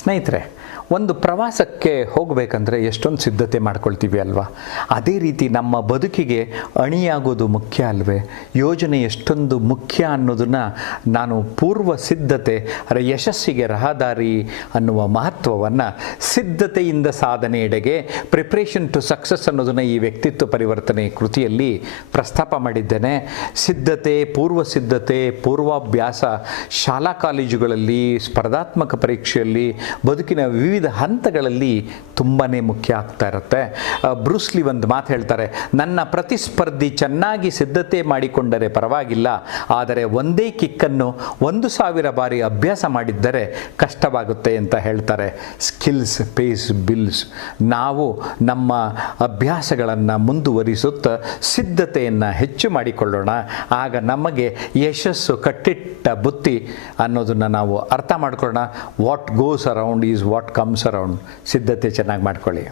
ಸ್ನೇಹಿತರೆ, ಒಂದು ಪ್ರವಾಸಕ್ಕೆ ಹೋಗಬೇಕಂದ್ರೆ ಎಷ್ಟೊಂದು ಸಿದ್ಧತೆ ಮಾಡ್ಕೊಳ್ತೀವಿ ಅಲ್ವಾ? ಅದೇ ರೀತಿ ನಮ್ಮ ಬದುಕಿಗೆ ಅಣಿಯಾಗೋದು ಮುಖ್ಯ ಅಲ್ವೇ? ಯೋಜನೆ ಎಷ್ಟೊಂದು ಮುಖ್ಯ ಅನ್ನೋದನ್ನು ನಾನು ಪೂರ್ವ ಸಿದ್ಧತೆ ಯಶಸ್ಸಿಗೆ ರಹದಾರಿ ಅನ್ನುವ ಮಹತ್ವವನ್ನು ಸಿದ್ಧತೆಯಿಂದ ಸಾಧನೆಯೆಡೆಗೆ ಪ್ರಿಪ್ರೇಷನ್ ಟು ಸಕ್ಸಸ್ ಅನ್ನೋದನ್ನು ಈ ವ್ಯಕ್ತಿತ್ವ ಪರಿವರ್ತನೆ ಕೃತಿಯಲ್ಲಿ ಪ್ರಸ್ತಾಪ ಮಾಡಿದ್ದೇನೆ. ಸಿದ್ಧತೆ, ಪೂರ್ವ ಸಿದ್ಧತೆ, ಪೂರ್ವಾಭ್ಯಾಸ ಶಾಲಾ ಕಾಲೇಜುಗಳಲ್ಲಿ, ಸ್ಪರ್ಧಾತ್ಮಕ ಪರೀಕ್ಷೆಯಲ್ಲಿ, ಬದುಕಿನ ವಿವಿಧ ಹಂತಗಳಲ್ಲಿ ತುಂಬಾ ಮುಖ್ಯ ಆಗ್ತಾ ಇರುತ್ತೆ. ಬ್ರೂಸ್ಲಿ ಒಂದು ಮಾತು ಹೇಳ್ತಾರೆ, ನನ್ನ ಪ್ರತಿಸ್ಪರ್ಧಿ ಚೆನ್ನಾಗಿ ಸಿದ್ಧತೆ ಮಾಡಿಕೊಂಡರೆ ಪರವಾಗಿಲ್ಲ, ಆದರೆ ಒಂದೇ ಕಿಕ್ಕನ್ನು 1,000 ಬಾರಿ ಅಭ್ಯಾಸ ಮಾಡಿದ್ದರೆ ಕಷ್ಟವಾಗುತ್ತೆ ಅಂತ ಹೇಳ್ತಾರೆ. Skills pays bills. ನಾವು ನಮ್ಮ ಅಭ್ಯಾಸಗಳನ್ನು ಮುಂದುವರಿಸುತ್ತಾ ಸಿದ್ಧತೆಯನ್ನು ಹೆಚ್ಚು ಮಾಡಿಕೊಳ್ಳೋಣ. ಆಗ ನಮಗೆ ಯಶಸ್ಸು ಕಟ್ಟಿಟ್ಟ ಬುತ್ತಿ ಅನ್ನೋದನ್ನು ನಾವು ಅರ್ಥ ಮಾಡ್ಕೊಳ್ಳೋಣ. What goes around is what comes around. ಸಿದ್ಧತೆ ಚೆನ್ನಾಗಿ ಮಾಡ್ಕೊಳ್ಳಿ.